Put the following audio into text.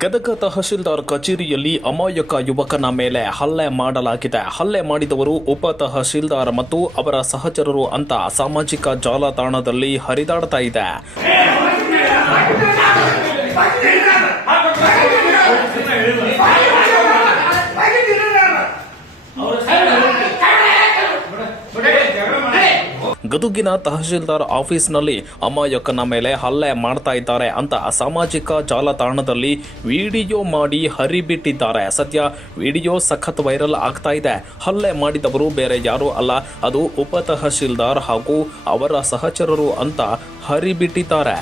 ಗದಗ ತಹಶೀಲ್ದಾರ್ ಕಚೇರಿಯಲ್ಲಿ ಅಮಾಯಕ ಯುವಕನ ಮೇಲೆ ಹಲ್ಲೆ ಮಾಡಲಾಗಿದೆ. ಹಲ್ಲೆ ಮಾಡಿದವರು ಉಪ ತಹಶೀಲ್ದಾರ್ ಮತ್ತು ಅವರ ಸಹಚರರು ಅಂತ ಸಾಮಾಜಿಕ ಜಾಲತಾಣದಲ್ಲಿ ಹರಿದಾಡ್ತಾ ಇದೆ. ಗದುಗಿನ ತಹಶೀಲ್ದಾರ್ ಆಫೀಸ್ನಲ್ಲಿ ಅಮಾಯಕನ ಮೇಲೆ ಹಲ್ಲೆ ಮಾಡ್ತಾ ಇದ್ದಾರೆ ಅಂತ ಸಾಮಾಜಿಕ ಜಾಲತಾಣದಲ್ಲಿ ವಿಡಿಯೋ ಮಾಡಿ ಹರಿಬಿಟ್ಟಿದ್ದಾರೆ. ಸದ್ಯ ವಿಡಿಯೋ ಸಖತ್ ವೈರಲ್ ಆಗ್ತಾ ಇದೆ. ಹಲ್ಲೆ ಮಾಡಿದವರು ಬೇರೆ ಯಾರೂ ಅಲ್ಲ, ಅದು ಉಪ ತಹಶೀಲ್ದಾರ್ ಹಾಗೂ ಅವರ ಸಹಚರರು ಅಂತ ಹರಿಬಿಟ್ಟಿದ್ದಾರೆ.